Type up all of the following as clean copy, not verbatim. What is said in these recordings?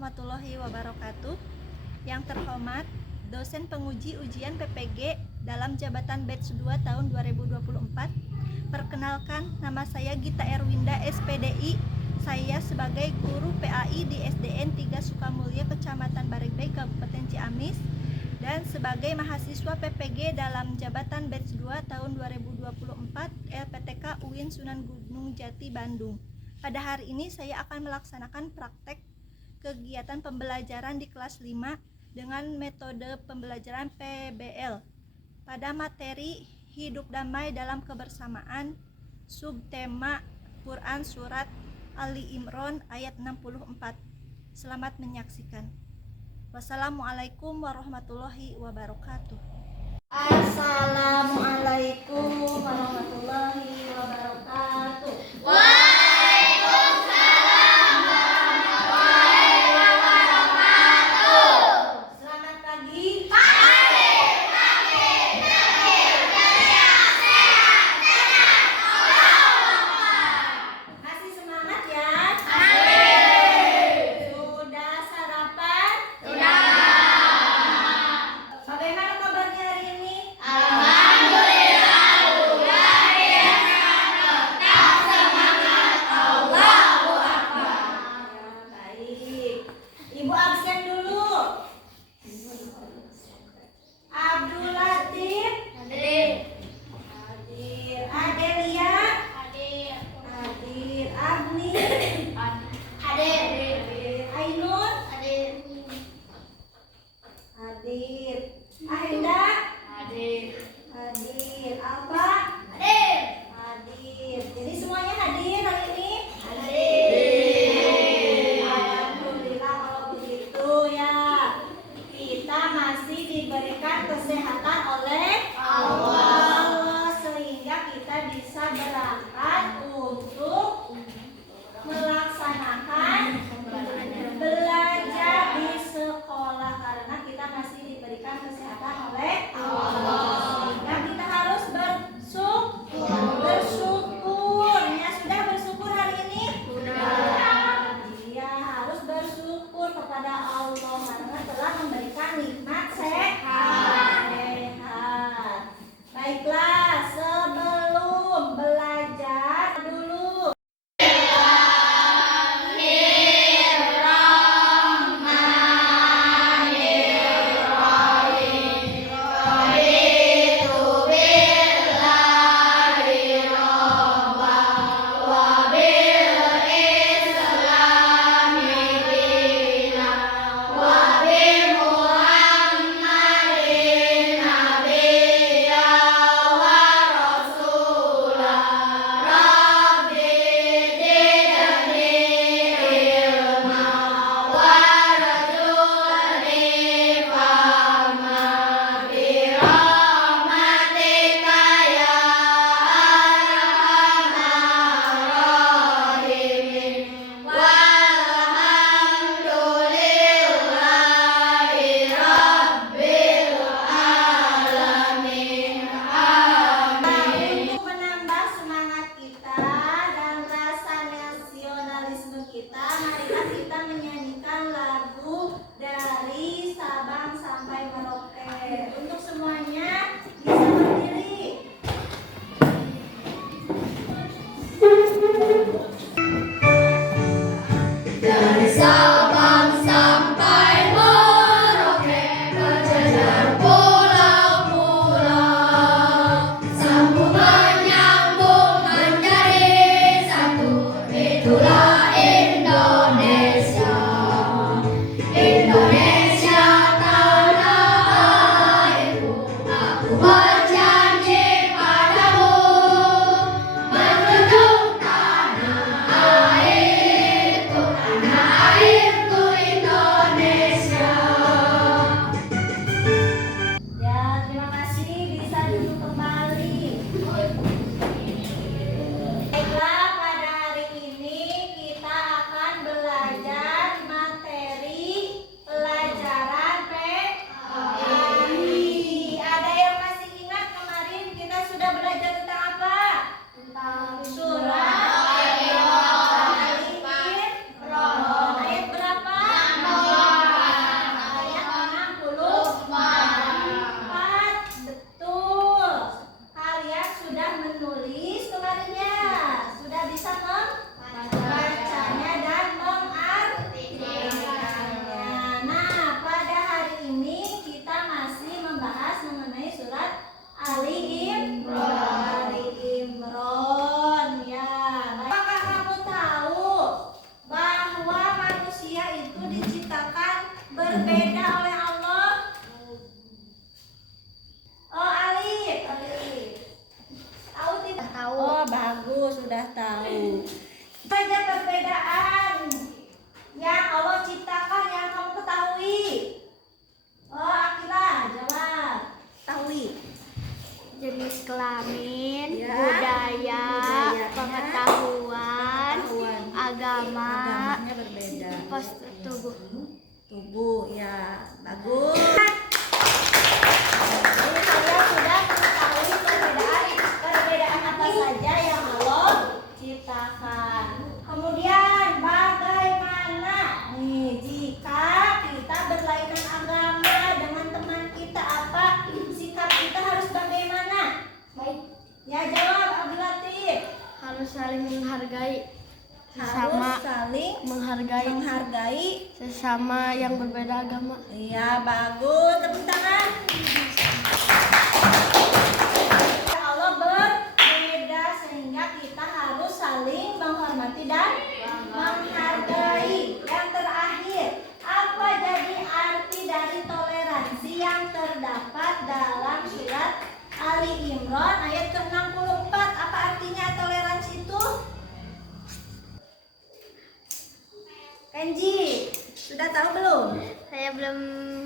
warahmatullahi wabarakatuh. Yang terhormat dosen penguji ujian PPG dalam jabatan batch 2 tahun 2024. Perkenalkan, nama saya Gita Erwinda SPDI. Saya sebagai guru PAI di SDN 3 Sukamulya, Kecamatan Baregbay, Kabupaten Ciamis, dan sebagai mahasiswa PPG dalam jabatan batch 2 tahun 2024 LPTK UIN Sunan Gunung Jati, Bandung. Pada hari ini saya akan melaksanakan praktek kegiatan pembelajaran di kelas 5 dengan metode pembelajaran PBL pada materi Hidup Damai dalam Kebersamaan, subtema Quran Surat Ali Imran ayat 64. Selamat menyaksikan. Wassalamualaikum warahmatullahi wabarakatuh. Assalamualaikum warahmatullahi wabarakatuh. Ibu absen dulu. Abdul Latif hadir. Adelia hadir. Agni hadir. Ainun hadir. Ahenda hadir. Alfa hadir. Jadi semuanya hadir hari ini? Masih diberikan kesehatan oleh Allah sehingga kita bisa berangkat untuk melaksanakan belajar di sekolah karena kita masih diberikan kesehatan oleh Allah sehingga kita harus bersyukur. Ya, sudah bersyukur hari ini? Iya, harus bersyukur kepada Allah karena telah memberikan nikmat sehat. Baiklah, sebelum belajar dulu masih jenis kelamin, Ya, budaya, budayanya, pengetahuan, agama, agamanya berbeda. postur tubuh. Tubuh, ya bagus. Jadi kalian sudah mengetahui perbedaan apa saja yang Allah ciptakan. Kemudian bagaimana nih jika kita berlainan agama dengan teman kita, apa sikap kita harus bagaimana? Baik. Ya jawab Abdul Latif. Harus saling menghargai Harus saling menghargai sesama yang berbeda agama. Iya, bagus. Tepuk tangan. Allah berbeda sehingga kita harus saling menghormati dan menghargai. Yang terakhir, apa jadi arti dari toleransi yang terdapat dalam surat Ali Imran ayat ke-64? Apa artinya toleransi itu? Kenji, sudah tahu belum? Saya belum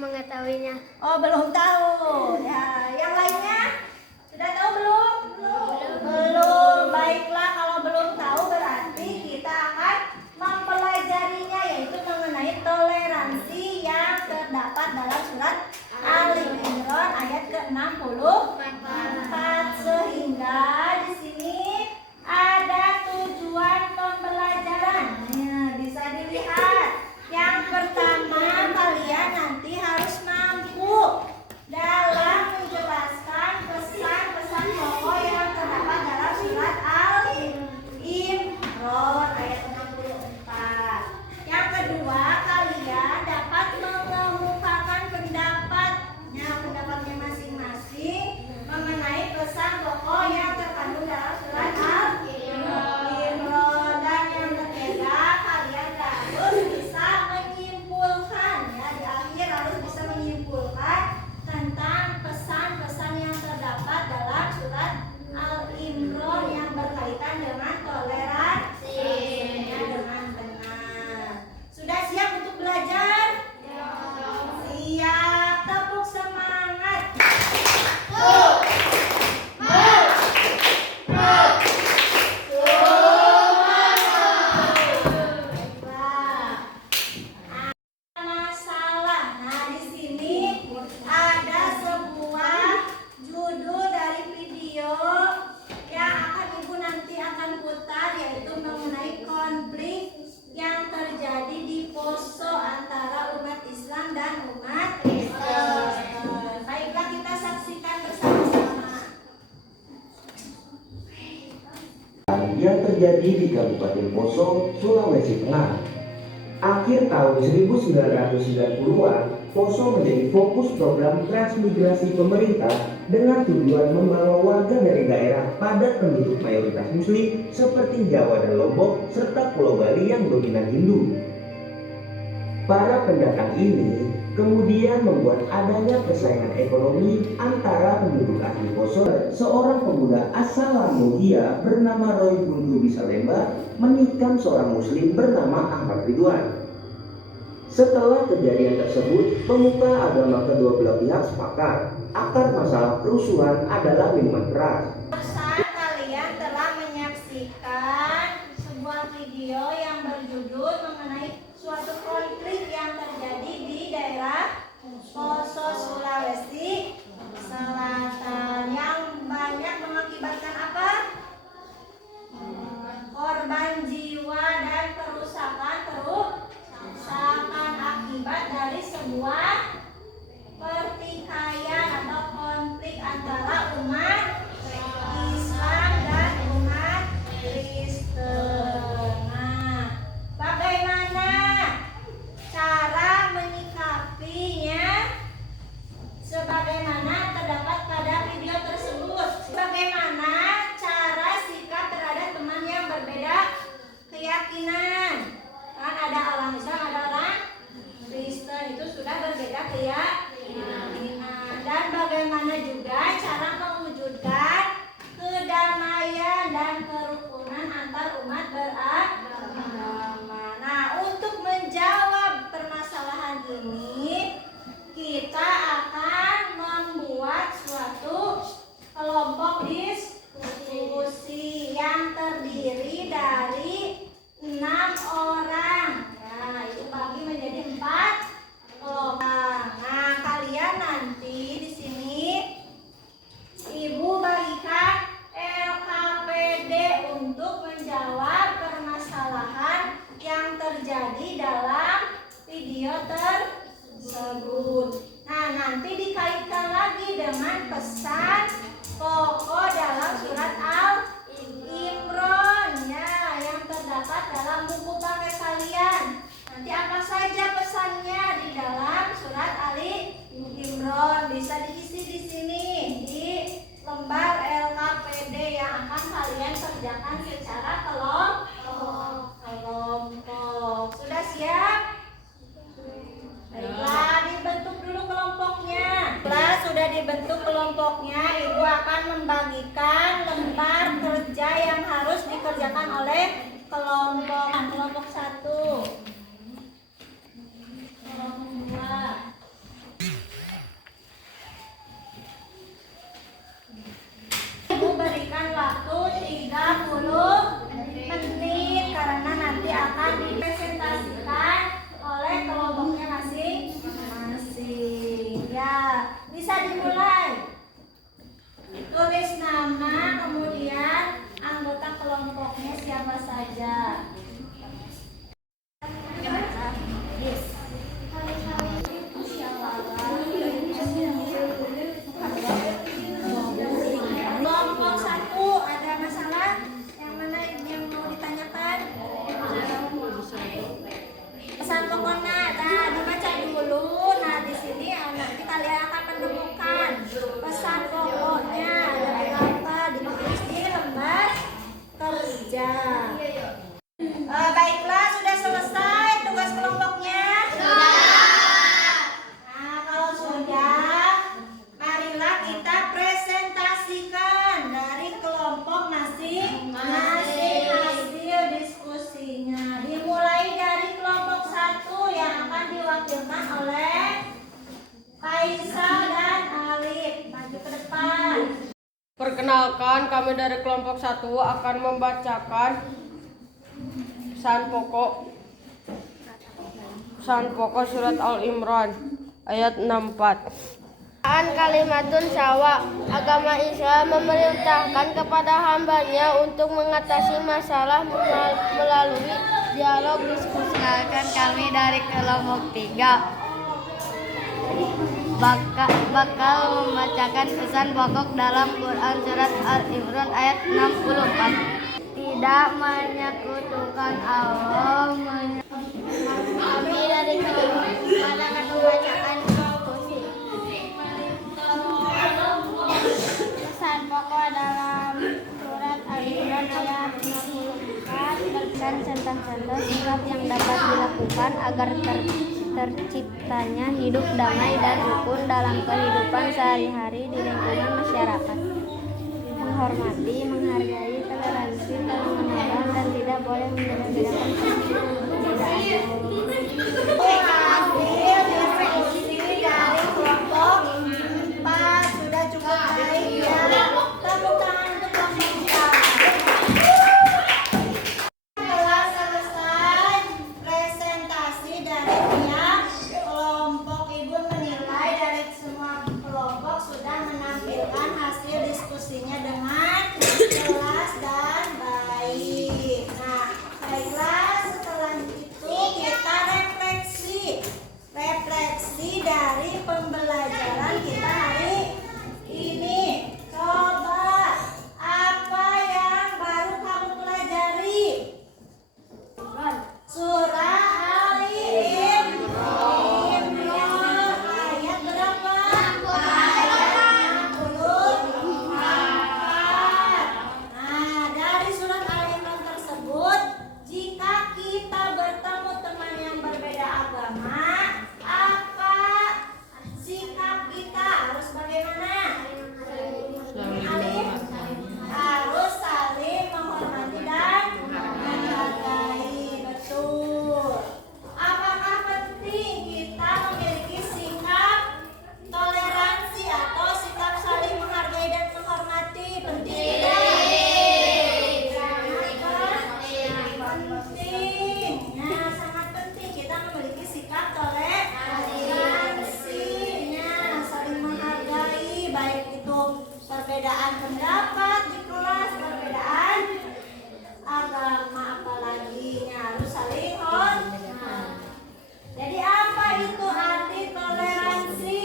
mengetahuinya. Oh, belum tahu. Ya, yang lainnya sudah tahu belum? Belum. Baiklah, kalau belum tahu berarti kita akan mempelajarinya, yaitu mengenai toleransi yang terdapat dalam surat Ali Imran ayat ke-64. Sehingga di sini ada tujuan pembelajaran. Nah, bisa dilihat. Yang pertama, kalian nanti harus mampu dalam menjelaskan pesan-pesan pokok yang terdapat dalam surat Al-Imran ayat 64. Yang kedua, kalian dapat mengemukakan pendapatnya masing-masing mengenai pesan pokok yang terkandung dalam surat Al-Imran. Dan yang ketiga, kalian harus bisa menyimpulkan, ya di akhir harus bisa menyimpulkan tentang pesan-pesan yang terdapat dalam surat Al-Imran yang berkaitan dengan toleransi, ya, dengan benar. Sudah siap untuk belajar? Siap, tepuk semangat. Masalah. Nah, di sini ada sebuah judul dari video yang Ibu nanti akan putar, yaitu mengenai konflik yang terjadi di Poso antara umat Islam dan umat Kristen. Baiklah, kita saksikan bersama-sama. Yang terjadi di Kabupaten Poso, Sulawesi Tengah. Akhir tahun 1990-an, Poso menjadi fokus program transmigrasi pemerintah dengan tujuan membawa warga dari daerah padat penduduk mayoritas Muslim seperti Jawa dan Lombok serta Pulau Bali yang dominan Hindu. Para pendatang ini kemudian membuat adanya persaingan ekonomi antara penduduk asli Poso. Seorang pemuda asal Lamongia bernama Roy Buntu Bisalemba menikam seorang muslim bernama Ahmad Ridwan. Setelah kejadian tersebut, pemuka agama kedua belah pihak sepakat akar masalah kerusuhan adalah minuman keras. Kalian telah menyaksikan sebuah video yang berjudul mengenai suatu konflik yang terjadi di daerah Poso, Sulawesi Selatan, yang banyak mengakibatkan apa? Korban jiwa dan kerusakan akibat dari sebuah pertikaian atau konflik antara umat akan membagikan lembar kerja yang harus dikerjakan oleh kelompok. Kelompok 1, kelompok 2. Ibu berikan waktu 30 menit karena nanti akan dipresentasikan oleh kelompoknya masing-masing. Ya, bisa dimulai. Tulis nama, kemudian anggota kelompoknya siapa saja. Kelompok 1, ada masalah? Yang mana yang mau ditanyakan? Pesan pokoknya, nah dibaca dulu. Nah di sini nanti kalian akan menemukan pesan pokoknya dari apa ditulis di lembar kerja. Baiklah, sudah selesai tugas kelompoknya. Nah kalau sudah, marilah kita presentasikan dari kelompok masing-masing hasil diskusinya. Dimulai dari kelompok 1 yang akan diwakilkan oleh Faisal dan Alif. Maju ke depan. Perkenalkan, kami dari kelompok 1 akan membacakan pesan pokok surat Al-Imran ayat 64. Kalimatun sawa. Agama Islam memerintahkan kepada hambanya untuk mengatasi masalah melalui dialog diskusi. Kami dari kelompok 3 bakal membacakan pesan pokok dalam Quran surat Al-Imran ayat 64. Tidak menyekutukan Allah. Kami dari kelompok 4 akan membacakan diskusi. Pesan pokok dalam surat Al-Imran ayat 64 Dan contoh-contoh sikap yang dapat dilakukan agar terciptanya hidup damai dan rukun dalam kehidupan sehari-hari di lingkungan masyarakat. Menghormati, menghargai, toleransi, tolong menolong, dan tidak boleh membeda-bedakan sesama untuk tidak adil. Hasil diskusi dari kelompok 4 sudah cukup baik ya. Tepuk tangan untuk kelompok 4. Telah selesai presentasi dari tiap kelompok. Ibu menilai dari semua kelompok sudah menampilkan hasil diskusinya dengan jelas dan baik. Nah, baiklah, setelah itu kita refleksi dari pembelajaran kita hari ini. Coba apa yang baru kamu pelajari? Surah Al-Imran ayat berapa? Ayat 64. Nah, dari surat Al-Imran tersebut, jika kita bertemu teman yang berbeda agama, apa sikap kita? Harus bagaimana? Alif? Harus saling menghormati dan menghargai. Betul. Apakah penting kita memiliki sikap toleransi atau sikap saling menghargai dan menghormati? Penting tidak? Penting. Nah, sangat penting kita memiliki sikap toleransi. Nah, saling menghargai, baik itu perbedaan pendapat di kelas, perbedaan agama, apalagi harus saling hormat. Jadi apa itu arti toleransi?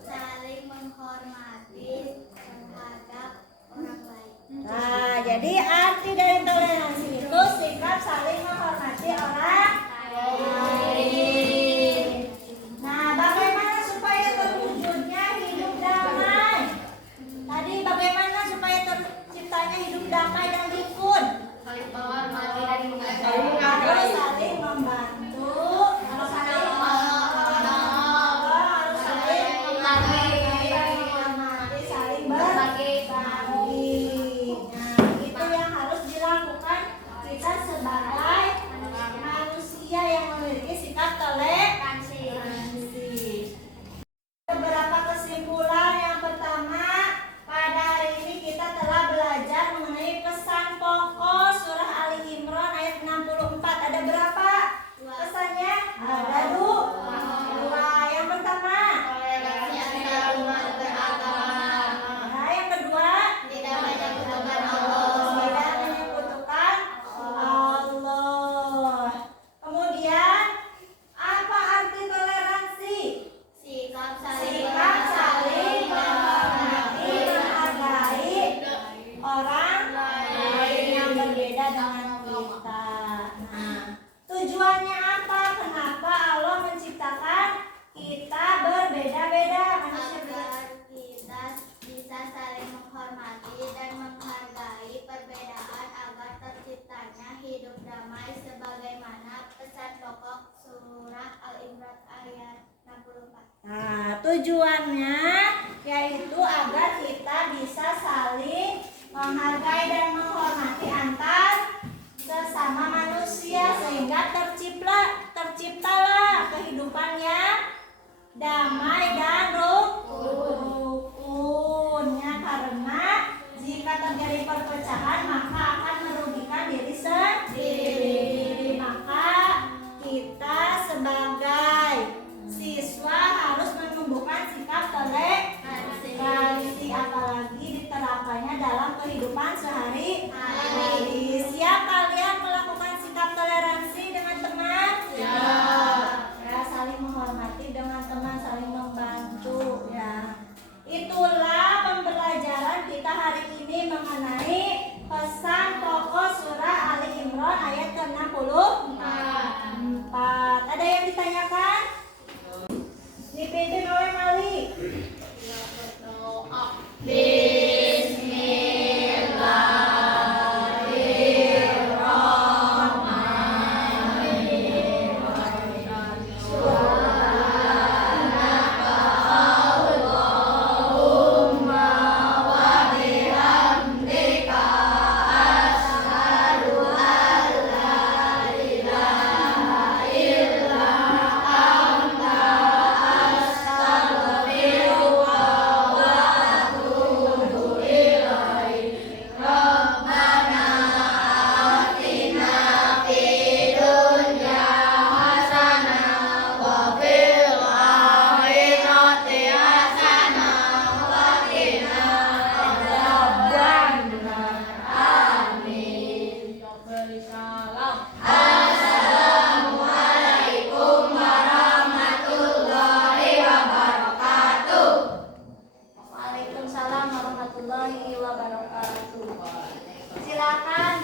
Saling menghormati terhadap orang lain. Nah, jadi arti dari toleransi itu sikap saling menghormati orang lain. Nah, bagaimana supaya terwujudnya hidup damai? Tadi bagaimana supaya terciptanya hidup damai dan rukun? saling menghormati dan Harus saling membantu, harus saling harus saling menghormati, saling berbagi. Nah, tujuannya yaitu agar kita bisa saling menghargai dan menghormati antar sesama manusia sehingga terciptalah kehidupan yang damai dan rukunnya, karena jika terjadi perpecahan maka akan merugikan diri sendiri. Maka kita sebagai siswa harus menumbuhkan sikap toleransi, apalagi diterapkannya dalam kehidupan sehari-hari. Siap kalian melakukan sikap toleransi dengan teman? Ya, saling menghormati dengan teman, saling membantu ya. Itulah pembelajaran kita hari ini mengenai pesan pokok surah Ali Imran ayat ke-64. Ada yang ditanyakan? Dipimpin oleh Mali. Waalaikumsalam warahmatullahi wabarakatuh. Silakan